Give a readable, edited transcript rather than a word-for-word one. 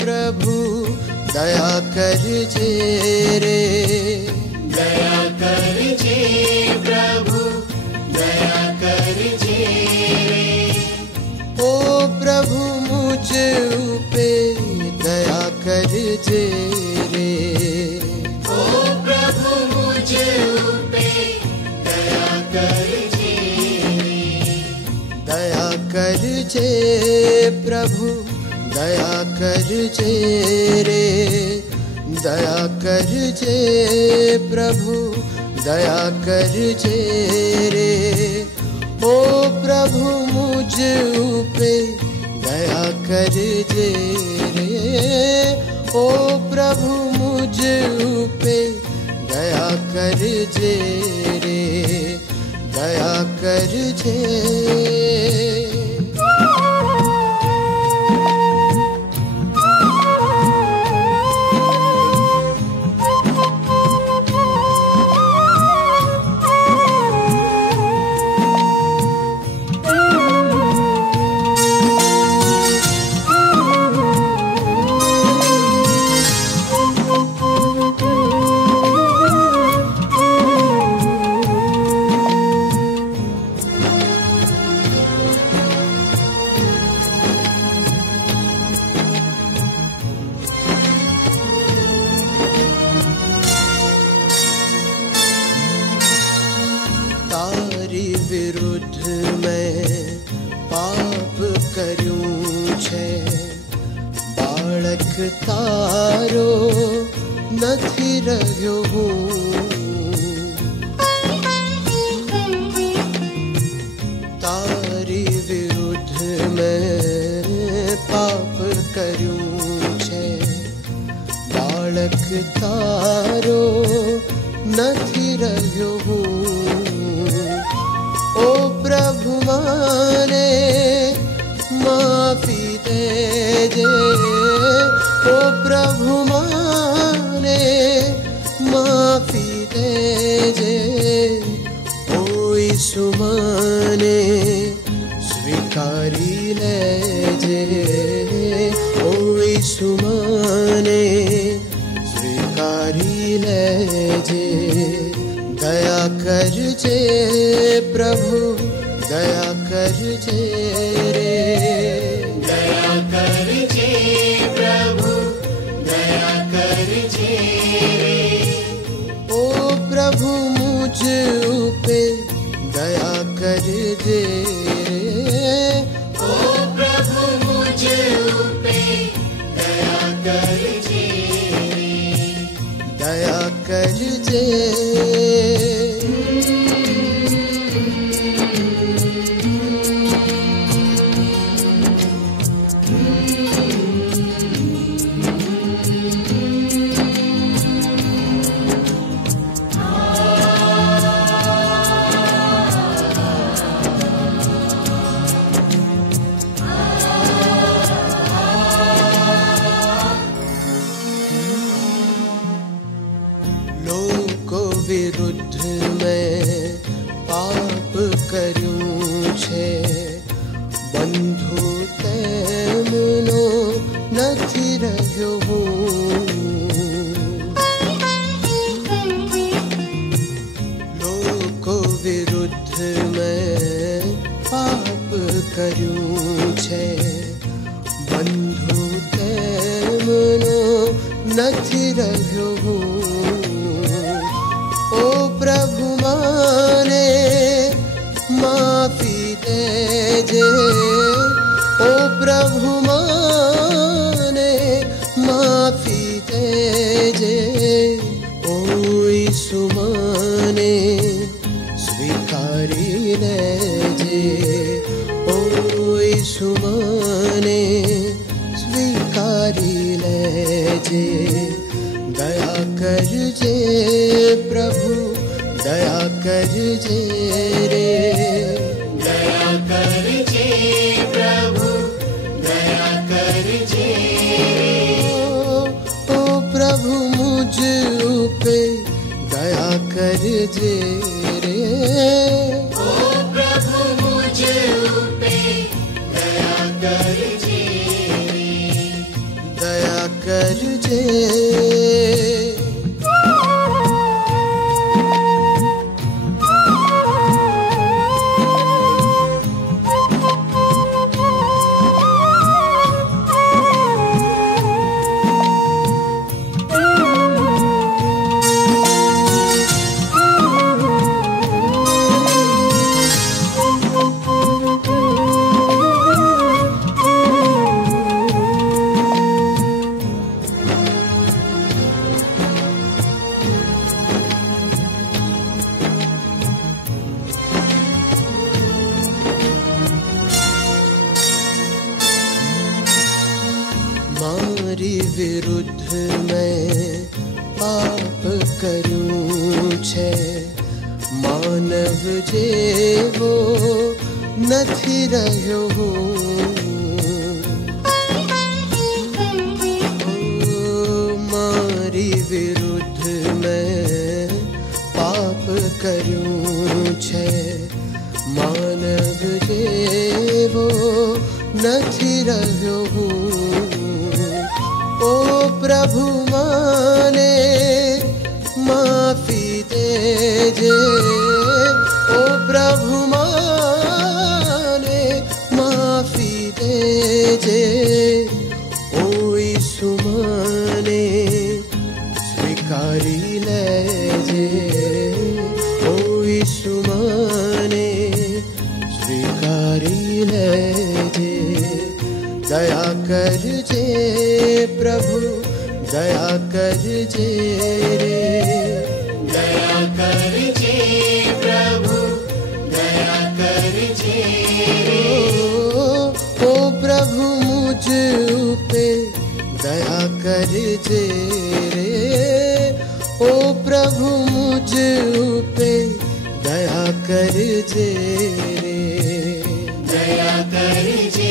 प्रभु दया करजे रे, दया करजे प्रभु दया करजे रे। ओ प्रभु मुझ पे दया करजे रे, ओ प्रभु मुझ पे दया करजे रे। दया करजे प्रभु दया करजे रे, दया करजे प्रभु दया करजे रे। ओ प्रभु मुझ पे दया करजे रे, ओ प्रभु मुझ पे दया करजे रे, दया करजे। तारी विरुद्ध मैं पाप कर्યું છે, બાળક તારો નથી રહ્યો હું। તારી વિરુદ્ધ मैं પાપ કર્યું છે, બાળક તારો નથી રહ્યો હું। ओ प्रभु माने माफी देजे, ओ प्रभु माने माफी देजे। ओ यीशु माने स्वीकारी लेजे, ओ यीशु माने स्वीकारी लेजे। दया करजे प्रभु दया करजे रे, दया करजे प्रभु दया करजे रे। ओ प्रभु मुझ पे दया करजे रे, ओ प्रभु मुझ पे दया करजे रे, दया करजे। લોકો વિરુદ્ધ મેં પાપ કર્યું છે, બંધુ તેમનો નથી રહ્યો હું। લોકો વિરુદ્ધ મેં પાપ કર્યું છે, બંધુ તેમનો નથી રહ્યો હું। ओ प्रभु माने माफी देजे, ओ प्रभु माने माफी देजे। ओ यीशु माने स्वीकारी लेजे, ओ यीशु माने स्वीकारी कर जे प्रभु दया कर जे रे दया कर जे प्रभु दया कर जे ओ प्रभु मुझ पे दया कर जे रे ओ प्रभु मुझ पे दया कर जे दया कर जे मारी विरुद्ध मैं पाप करूं छे मानव जेवो નથી રહ્યો મારી વિરુદ્ધ मैं पाप કર્યું છે માનવ જેવો નથી રહ્યો ओ प्रभु माने माफी देजे ओ प्रभु माने माफी देजे ओ यीशु माने स्वीकारी लेजे ओ यीशु माने स्वीकारी लेजे दया कर जे प्रभु दया कर जे रे दया कर जे प्रभु दया कर जे ओ प्रभु मुझ पे दया कर जे रे ओ प्रभु मुझ पे दया कर जे रे दया कर जे